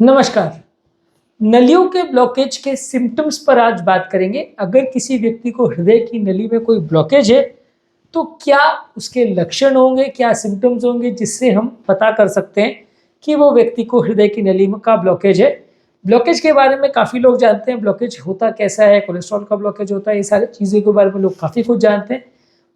नमस्कार। नलियों के ब्लॉकेज के सिम्पटम्स पर आज बात करेंगे। अगर किसी व्यक्ति को हृदय की नली में कोई ब्लॉकेज है, तो क्या उसके लक्षण होंगे, क्या सिम्पटम्स होंगे जिससे हम पता कर सकते हैं कि वो व्यक्ति को हृदय की नली में का ब्लॉकेज है। ब्लॉकेज के बारे में काफ़ी लोग जानते हैं, ब्लॉकेज होता कैसा है, कोलेस्ट्रॉल का ब्लॉकेज होता है, ये सारी चीज़ों के बारे में लोग काफ़ी कुछ जानते हैं।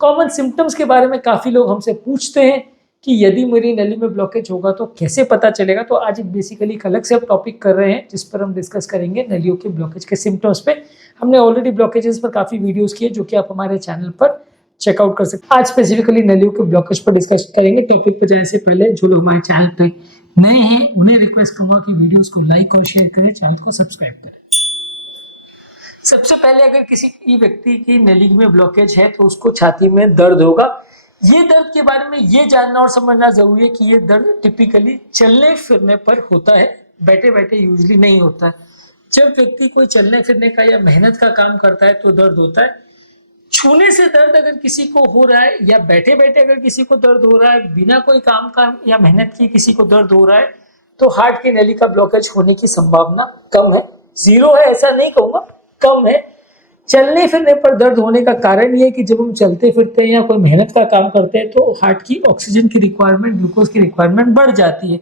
कॉमन सिम्पटम्स के बारे में काफ़ी लोग हमसे पूछते हैं कि यदि मेरी नली में ब्लॉकेज होगा तो कैसे पता चलेगा। तो आज बेसिकली एक अलग से हम टॉपिक कर रहे हैं जिस पर हम डिस्कस करेंगे नलियों के ब्लॉकेज के सिम्टम्स पे। हमने ऑलरेडी ब्लॉकेजेस पर काफ़ी वीडियोस किए जो कि आप हमारे चैनल पर चेकआउट कर सकते हैं। आज स्पेसिफिकली नलियों के ब्लॉकेज पर डिस्कस करेंगे। टॉपिक पर जाने से पहले जो लोग हमारे चैनल पर नए हैं उन्हें रिक्वेस्ट करूंगा कि वीडियोस को लाइक और शेयर करें, चैनल को सब्सक्राइब करें। सबसे पहले अगर किसी व्यक्ति की नली में ब्लॉकेज है तो उसको छाती में दर्द होगा। ये दर्द के बारे में ये जानना और समझना जरूरी है कि ये दर्द टिपिकली चलने फिरने पर होता है, बैठे बैठे यूजली नहीं होता है। जब व्यक्ति कोई चलने फिरने का या मेहनत का काम करता है तो दर्द होता है। छूने से दर्द अगर किसी को हो रहा है या बैठे बैठे अगर किसी को दर्द हो रहा है, बिना कोई काम का या मेहनत की किसी को दर्द हो रहा है, तो हार्ट की नली का ब्लॉकेज होने की संभावना कम है। जीरो है ऐसा नहीं कहूंगा, कम है। चलने फिरने पर दर्द होने का कारण ये है कि जब हम चलते फिरते हैं या कोई मेहनत का काम करते हैं तो हार्ट की ऑक्सीजन की रिक्वायरमेंट, ग्लूकोज की रिक्वायरमेंट बढ़ जाती है।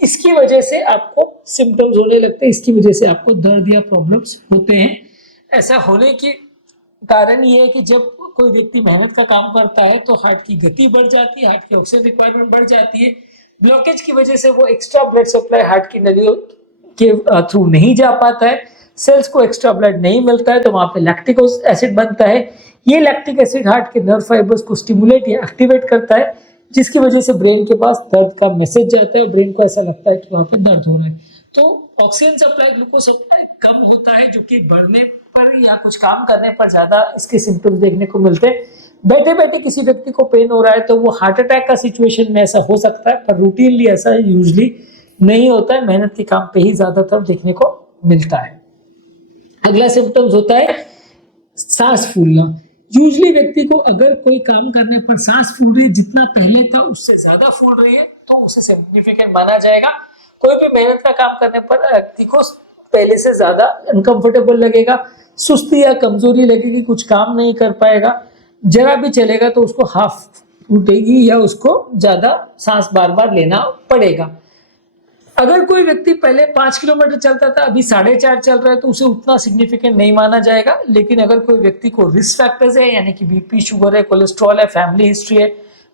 इसकी वजह से आपको सिम्टम्स होने लगते हैं, इसकी वजह से आपको दर्द या प्रॉब्लम्स होते हैं। ऐसा होने के कारण ये है कि जब कोई व्यक्ति मेहनत का काम करता है तो हार्ट की गति बढ़ जाती है, हार्ट की ऑक्सीजन रिक्वायरमेंट बढ़ जाती है। ब्लॉकेज की वजह से वो एक्स्ट्रा ब्लड सप्लाई हार्ट की नलियों के थ्रू नहीं जा पाता है, सेल्स को एक्स्ट्रा ब्लड नहीं मिलता है, तो वहां पे लैक्टिक एसिड बनता है। ये लैक्टिक एसिड हार्ट के नर्व फाइबर्स को स्टिमुलेट या एक्टिवेट करता है, जिसकी वजह से ब्रेन के पास दर्द का मैसेज जाता है और ब्रेन को ऐसा लगता है कि वहां पे दर्द हो रहा है। तो ऑक्सीजन सप्लाई, ग्लूकोज सप्लाई कम होता है, जो कि बढ़ने पर या कुछ काम करने पर ज्यादा इसके सिम्टम्स देखने को मिलते हैं। बैठे बैठे किसी व्यक्ति को पेन हो रहा है तो वो हार्ट अटैक का सिचुएशन में ऐसा हो सकता है, पर रूटीनली ऐसा यूजली नहीं होता है। मेहनत के काम पे ही ज्यादातर देखने को मिलता है। अगला सिम्टम्स होता है सांस फूलना। यूजली व्यक्ति को अगर कोई काम करने पर सांस फूल रही है, जितना पहले था उससे ज्यादा फूल रही है, तो उसे सिग्निफिकेंट माना जाएगा। कोई भी मेहनत का काम करने पर व्यक्ति को पहले से ज्यादा अनकंफर्टेबल लगेगा, सुस्ती या कमजोरी लगेगी, कुछ काम नहीं कर पाएगा, जरा भी चलेगा तो उसको हाफ टूटेगी या उसको ज्यादा सांस बार बार लेना पड़ेगा। अगर कोई व्यक्ति पहले 5 किलोमीटर चलता था, अभी 4.5 चल रहा है, तो उसे उतना सिग्निफिकेंट नहीं माना जाएगा। लेकिन अगर कोई व्यक्ति को रिस्क फैक्टर्स है, यानी कि बीपी, शुगर है, कोलेस्ट्रॉल है, फैमिली हिस्ट्री है,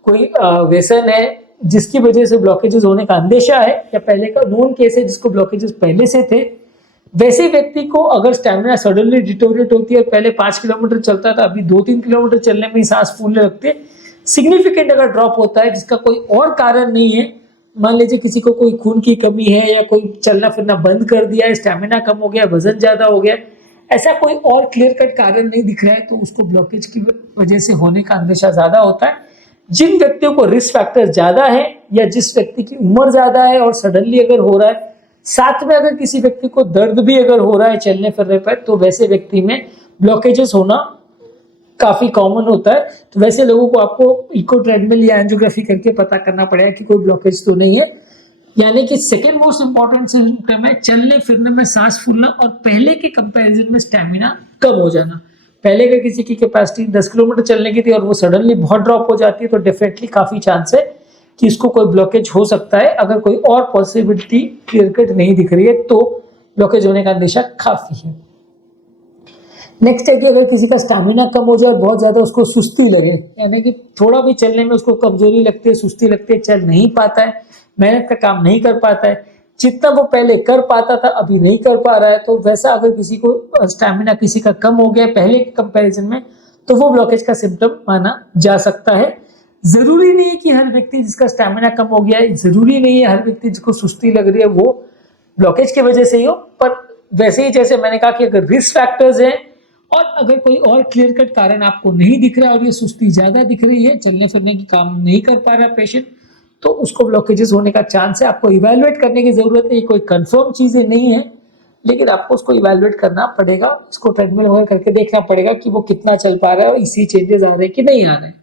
कोई व्यसन है जिसकी वजह से ब्लॉकेजेस होने का अंदेशा है, या पहले का नोन केस है जिसको ब्लॉकेजेस पहले से थे, वैसे व्यक्ति को अगर स्टैमिना सडनली डिटोरेट होती है, पहले 5 किलोमीटर चलता था, अभी 2-3 किलोमीटर चलने में ही सांस फूलने लगती है, सिग्निफिकेंट अगर ड्रॉप होता है जिसका कोई और कारण नहीं है, मान लीजिए किसी को कोई खून की कमी है या कोई चलना फिरना बंद कर दिया है, स्टैमिना कम हो गया, वजन ज्यादा हो गया, ऐसा कोई और क्लियर कट कारण नहीं दिख रहा है, तो उसको ब्लॉकेज की वजह से होने का अंदेशा ज्यादा होता है। जिन व्यक्तियों को रिस्क फैक्टर ज्यादा है या जिस व्यक्ति की उम्र ज्यादा है और सडनली अगर हो रहा है, साथ में अगर किसी व्यक्ति को दर्द भी अगर हो रहा है चलने फिरने पर, तो वैसे व्यक्ति में ब्लॉकेजेस होना काफी कॉमन होता है। तो वैसे लोगों को आपको इको ट्रेडमिल या एंजियोग्राफी करके पता करना पड़ेगा कि कोई ब्लॉकेज तो नहीं है। यानी कि सेकेंड मोस्ट इंपॉर्टेंट सिम्टम है चलने फिरने में सांस फूलना और पहले के कंपैरिजन में स्टैमिना कम हो जाना। पहले अगर किसी की कैपेसिटी 10 किलोमीटर चलने की थी और वो सडनली बहुत ड्रॉप हो जाती है, तो डेफिनेटली काफी चांस है कि इसको कोई ब्लॉकेज हो सकता है। अगर कोई और पॉसिबिलिटी क्लियर कट नहीं दिख रही है तो ब्लॉकेज होने का अंदेशा काफी है। नेक्स्ट है कि अगर किसी का स्टैमिना कम हो जाए, बहुत ज्यादा उसको सुस्ती लगे, यानी कि थोड़ा भी चलने में उसको कमजोरी लगती है, सुस्ती लगती है, चल नहीं पाता है, मेहनत का काम नहीं कर पाता है, जितना वो पहले कर पाता था अभी नहीं कर पा रहा है, तो वैसा अगर किसी को स्टैमिना किसी का कम हो गया पहले के कंपैरिजन में, तो वो ब्लॉकेज का सिम्टम माना जा सकता है। जरूरी नहीं है कि हर व्यक्ति जिसका स्टैमिना कम हो गया है, जरूरी नहीं है हर व्यक्ति जिसको सुस्ती लग रही है वो ब्लॉकेज की वजह से ही हो, पर वैसे ही जैसे मैंने कहा कि अगर रिस्क फैक्टर्स हैं और अगर कोई और क्लियर कट कारण आपको नहीं दिख रहा और ये सुस्ती ज्यादा दिख रही है, चलने फिरने की काम नहीं कर पा रहा है पेशेंट, तो उसको ब्लॉकेजेस होने का चांस है। आपको इवैल्यूएट करने की जरूरत है, ये कोई कंफर्म चीजें नहीं है, लेकिन आपको उसको इवैल्यूएट करना पड़ेगा, उसको ट्रेडमिल वगैरह करके देखना पड़ेगा कि वो कितना चल पा रहा है और इसी चेंजेस आ रहे हैं कि नहीं आ रहे हैं।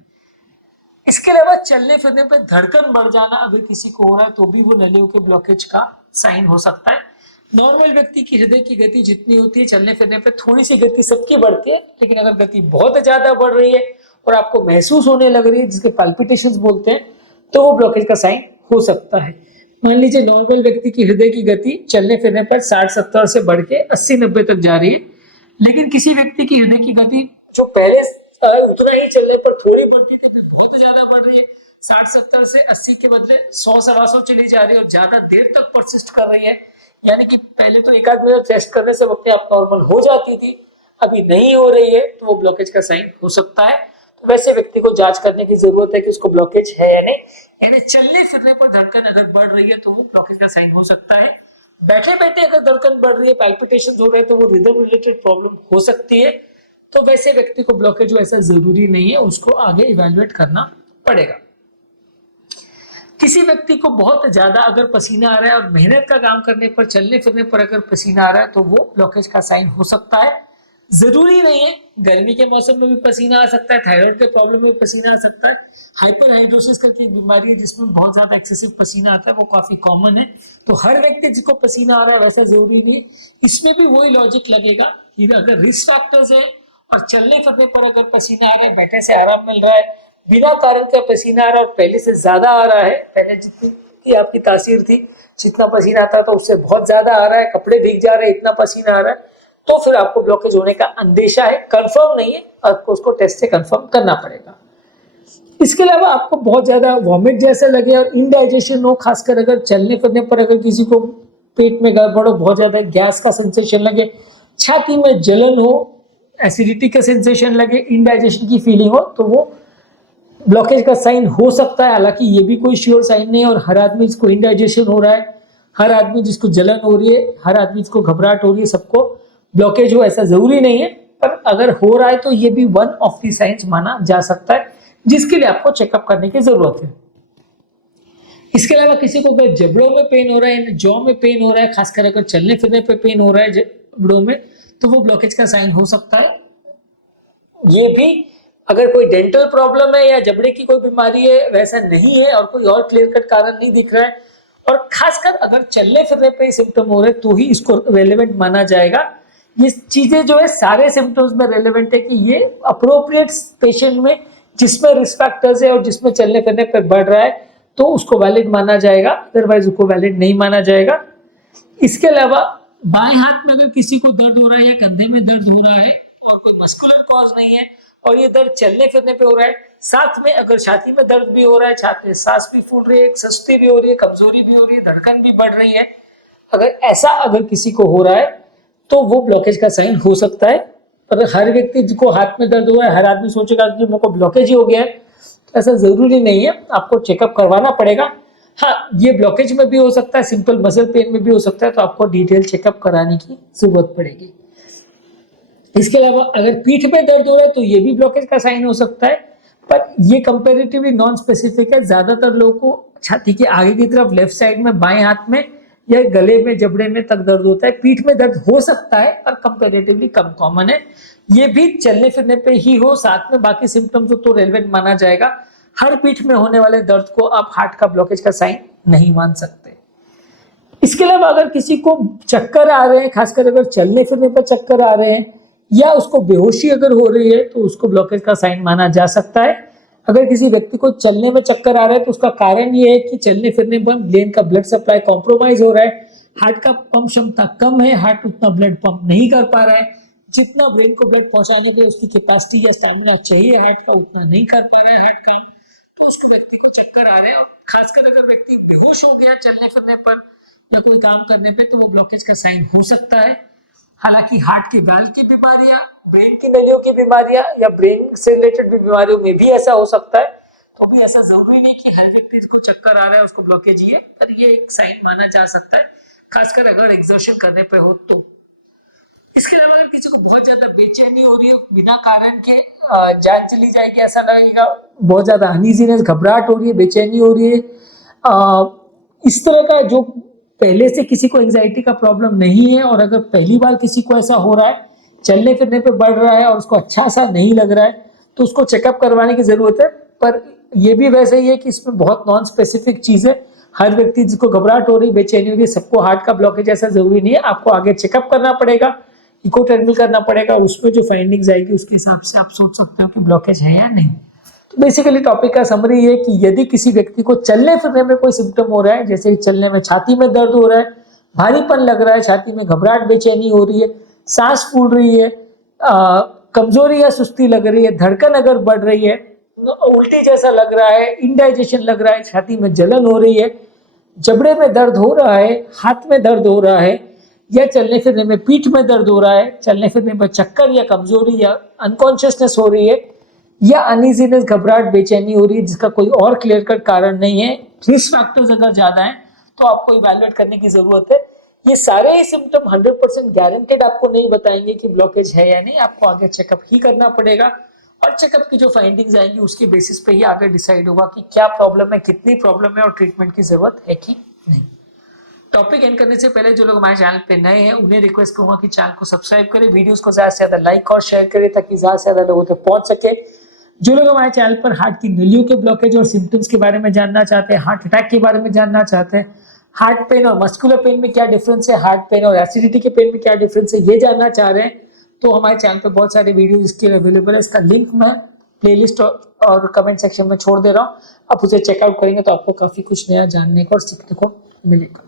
इसके अलावा चलने फिरने पर धड़कन बढ़ जाना अगर किसी को हो रहा है तो भी वो नलियों के ब्लॉकेज का साइन हो सकता है। नॉर्मल व्यक्ति की हृदय की गति जितनी होती है, चलने फिरने पे थोड़ी सी गति सबकी बढ़ती है, लेकिन अगर गति बहुत ज्यादा बढ़ रही है और आपको महसूस होने लग रही है, जिसके पाल्पिटेशंस बोलते हैं, तो वो ब्लॉकेज का साइन हो सकता है। मान लीजिए नॉर्मल व्यक्ति की हृदय की गति चलने फिरने पर 60-70 से बढ़ के 80-90 तक जा रही है, लेकिन किसी व्यक्ति की हृदय की गति जो पहले उतना ही चलने पर थोड़ी बढ़ती थी, फिर बहुत ज्यादा बढ़ रही है, 60-70 से 80 के बदले 100-125 चली जा रही है और ज्यादा देर तक परसिस्ट कर रही है। यानी कि पहले तो एक आध मिनट टेस्ट करने से अपने आप नॉर्मल हो जाती थी, अभी नहीं हो रही है, तो वो ब्लॉकेज का साइन हो सकता है। तो वैसे व्यक्ति को जांच करने की जरूरत है कि उसको ब्लॉकेज है या नहीं। यानी चलने फिरने पर धड़कन अगर बढ़ रही है तो वो ब्लॉकेज का साइन हो सकता है। बैठे बैठे अगर धड़कन बढ़ रही है, पाल्पिटेशन हो रहे हैं, तो वो रिदम रिलेटेड प्रॉब्लम हो सकती है। तो वैसे व्यक्ति को ब्लॉकेज ऐसा जरूरी नहीं है, उसको आगे इवेल्युएट करना पड़ेगा। किसी व्यक्ति को बहुत ज्यादा अगर पसीना आ रहा है और मेहनत का काम करने पर, चलने फिरने पर अगर पसीना आ रहा है, तो वो ब्लॉकेज का साइन हो सकता है। जरूरी नहीं है, गर्मी के मौसम में भी पसीना आ सकता है, थायराइड के प्रॉब्लम में पसीना आ सकता है, हाइपरहाइड्रोसिस करके एक बीमारी है जिसमें बहुत ज्यादा एक्सेसिव पसीना आता है, वो काफी कॉमन है। तो हर व्यक्ति जिसको पसीना आ रहा है वैसा जरूरी नहीं है। इसमें भी वही लॉजिक लगेगा कि अगर रिस्क फैक्टर्स है और चलने फिरने पर अगर पसीना आ रहा है, बैठने से आराम मिल रहा है, बिना कारण का पसीना आ रहा है और पहले से ज्यादा आ रहा है, पहले जितनी आपकी तासीर थी, जितना पसीना आता था उससे बहुत ज्यादा आ रहा है, कपड़े भीग जा रहे हैं, इतना पसीना आ रहा है, तो फिर आपको ब्लॉकेज होने का अंदेशा है। कंफर्म नहीं है, आपको उसको टेस्ट से कंफर्म करना पड़ेगा। इसके अलावा आपको बहुत ज्यादा वॉमिट जैसे लगे और इनडाइजेशन हो, खासकर अगर चलने फिरने पर अगर किसी को पेट में गड़बड़ हो, बहुत ज्यादा गैस का सेंसेशन लगे, छाती में जलन हो, एसिडिटी का सेंसेशन लगे, इनडाइजेशन की फीलिंग हो, तो वो ब्लॉकेज का साइन हो सकता है। हालांकि ये भी कोई श्योर साइन नहीं है, और हर आदमी जिसको इनडाइजेशन हो रहा है, हर आदमी जिसको जलन हो रही है, हर आदमी जिसको घबराहट हो रही है, सबको ब्लॉकेज हो ऐसा जरूरी नहीं है। पर अगर हो रहा है तो ये भी वन ऑफ दी साइंस माना जा सकता है, जिसके लिए आपको चेकअप करने की जरूरत है। इसके अलावा किसी को अगर जबड़ों में पेन हो रहा है, जॉ में पेन हो रहा है, खासकर अगर चलने फिरने पे पेन हो रहा है जबड़ों में, तो वो ब्लॉकेज का साइन हो सकता है। ये भी अगर कोई डेंटल प्रॉब्लम है या जबड़े की कोई बीमारी है, वैसा नहीं है और कोई और क्लियर कट कारण नहीं दिख रहा है, और खासकर अगर चलने फिरने पे सिम्टम हो रहे हैं, तो ही इसको रेलेवेंट माना जाएगा। ये चीजें जो है सारे सिम्टम्स में रेलेवेंट है कि ये अप्रोप्रिएट पेशेंट में जिसमें रिस्क फैक्टर्स है और जिसमें चलने फिरने पे बढ़ रहा है, तो उसको वैलिड माना जाएगा, अदरवाइज उसको वैलिड नहीं माना जाएगा। इसके अलावा बाएं हाथ में अगर किसी को दर्द हो रहा है या कंधे में दर्द हो रहा है और कोई मस्कुलर कॉज नहीं है और ये दर्द चलने फिरने पे हो रहा है, साथ में अगर छाती में दर्द भी हो रहा है, छाती में सांस भी फूल रही है, सुस्ती भी हो रही है, कमजोरी भी हो रही है, धड़कन भी बढ़ रही है, अगर किसी को हो रहा है, तो वो ब्लॉकेज का साइन हो सकता है। पर हर व्यक्ति जिसको हाथ में दर्द हुआ है, हर आदमी सोचेगा कि मेरे को ब्लॉकेज ही हो गया है, तो ऐसा जरूरी नहीं है, आपको चेकअप करवाना पड़ेगा। हाँ, ये ब्लॉकेज में भी हो सकता है, सिंपल मसल पेन में भी हो सकता है, तो आपको डिटेल चेकअप कराने की जरूरत पड़ेगी। इसके अलावा अगर पीठ में दर्द हो रहा है, तो ये भी ब्लॉकेज का साइन हो सकता है, पर ये कंपैरेटिवली नॉन स्पेसिफिक है। ज्यादातर लोगों को छाती के आगे की तरफ, लेफ्ट साइड में, बाएं हाथ में या गले में, जबड़े में तक दर्द होता है। पीठ में दर्द हो सकता है पर कंपैरेटिवली कम कॉमन है। ये भी चलने फिरने पे ही हो, साथ में बाकी सिम्टम्स तो रेलेवेंट माना जाएगा। हर पीठ में होने वाले दर्द को आप हार्ट का ब्लॉकेज का साइन नहीं मान सकते। इसके अलावा अगर किसी को चक्कर आ रहे हैं, खासकर अगर चलने फिरने पर चक्कर आ रहे हैं, या उसको बेहोशी अगर हो रही है, तो उसको ब्लॉकेज का साइन माना जा सकता है। अगर किसी व्यक्ति को चलने में चक्कर आ रहा है, तो उसका कारण ये है कि चलने फिरने पर ब्रेन का ब्लड सप्लाई कॉम्प्रोमाइज हो रहा है, हार्ट का पंप क्षमता कम है, हार्ट उतना ब्लड पंप नहीं कर पा रहा है, जितना ब्रेन को ब्लड पहुंचाने के लिए उसकी कैपेसिटी या स्टैमिना चाहिए हार्ट का, उतना नहीं कर पा रहा है हार्ट काम, तो उसको व्यक्ति को चक्कर आ रहे हैं। और खासकर अगर व्यक्ति बेहोश हो गया चलने फिरने पर या कोई काम करने पे, तो वो ब्लॉकेज का साइन हो सकता है। हालांकि हार्ट की वाल्व की बीमारियां, ब्रेन की नलियों की बीमारियां या ब्रेन से रिलेटेड बीमारियों में भी ऐसा हो सकता है, तो भी ऐसा जरूरी नहीं कि हर व्यक्ति को चक्कर आ रहा है उसको ब्लॉकेज ही है, पर ये एक साइन माना जा सकता है, खासकर अगर एक्सर्शन करने पे हो तो। इसके अलावा अगर किसी को बहुत ज्यादा बेचैनी हो रही है, बिना कारण के जान चली जाएगी ऐसा लगेगा, बहुत ज्यादा अनईजीनेस, घबराहट हो रही है, बेचैनी हो रही है, इस तरह का जो पहले से किसी को एंजाइटी का प्रॉब्लम नहीं है, और अगर पहली बार किसी को ऐसा हो रहा है, चलने फिरने पे बढ़ रहा है और उसको अच्छा सा नहीं लग रहा है, तो उसको चेकअप करवाने की जरूरत है। पर यह भी वैसे ही है कि इसमें बहुत नॉन स्पेसिफिक चीज है, हर व्यक्ति जिसको घबराहट हो रही, बेचैनी हो रही है, सबको हार्ट का ब्लॉकेज ऐसा जरूरी नहीं है। आपको आगे चेकअप करना पड़ेगा, इको टर्मिनल करना पड़ेगा, उसमें जो फाइंडिंग्स आएगी उसके हिसाब से आप सोच सकते हो कि ब्लॉकेज है या नहीं। तो बेसिकली टॉपिक का समरी ये कि यदि किसी व्यक्ति को चलने फिरने में कोई सिम्टम हो रहा है, जैसे चलने में छाती में दर्द हो रहा है, भारीपन लग रहा है, छाती में घबराहट बेचैनी हो रही है, सांस फूल रही है, कमजोरी या सुस्ती लग रही है, धड़कन अगर बढ़ रही है, उल्टी जैसा लग रहा है, इंडाइजेशन लग रहा है, छाती में जलन हो रही है, जबड़े में दर्द हो रहा है, हाथ में दर्द हो रहा है, या चलने फिरने में पीठ में दर्द हो रहा है, चलने फिरने में चक्कर या कमजोरी या अनकॉन्शियसनेस हो रही है, या अनइजीनेस घबराहट बेचैनी हो रही है जिसका कोई और क्लियर कट कारण नहीं है, रिस्क फैक्टर्स अगर ज्यादा हैं तो आपको इवैल्यूएट करने की जरूरत है। ये सारे ही सिम्टम 100% गारंटेड आपको नहीं बताएंगे कि ब्लॉकेज है या नहीं, आपको आगे चेकअप ही करना पड़ेगा और चेकअप की जो फाइंडिंग्स आएंगी उसके बेसिस पे ही आगे डिसाइड होगा कि क्या प्रॉब्लम है, कितनी प्रॉब्लम है और ट्रीटमेंट की जरूरत है कि नहीं। टॉपिक एंड करने से पहले जो लोग हमारे चैनल पे नए हैं उन्हें रिक्वेस्ट करूंगा कि चैनल को सब्सक्राइब करें, वीडियोस को ज्यादा से ज्यादा लाइक और शेयर करें ताकि ज्यादा से ज्यादा लोगों तक पहुंच सके। जो लोग हमारे चैनल पर हार्ट की नलियों के ब्लॉकेज और सिम्टम्स के बारे में जानना चाहते हैं, हार्ट अटैक के बारे में जानना चाहते हैं, हार्ट पेन और मस्कुलर पेन में क्या डिफरेंस है, हार्ट पेन और एसिडिटी के पेन में क्या डिफरेंस है, ये जानना चाह रहे हैं तो हमारे चैनल पर बहुत सारे वीडियो इसके लिए अवेलेबल है। इसका लिंक मैं प्लेलिस्ट और कमेंट सेक्शन में छोड़ दे रहा हूँ, आप उसे चेकआउट करेंगे तो आपको काफी कुछ नया जानने को और सीखने को मिलेगा।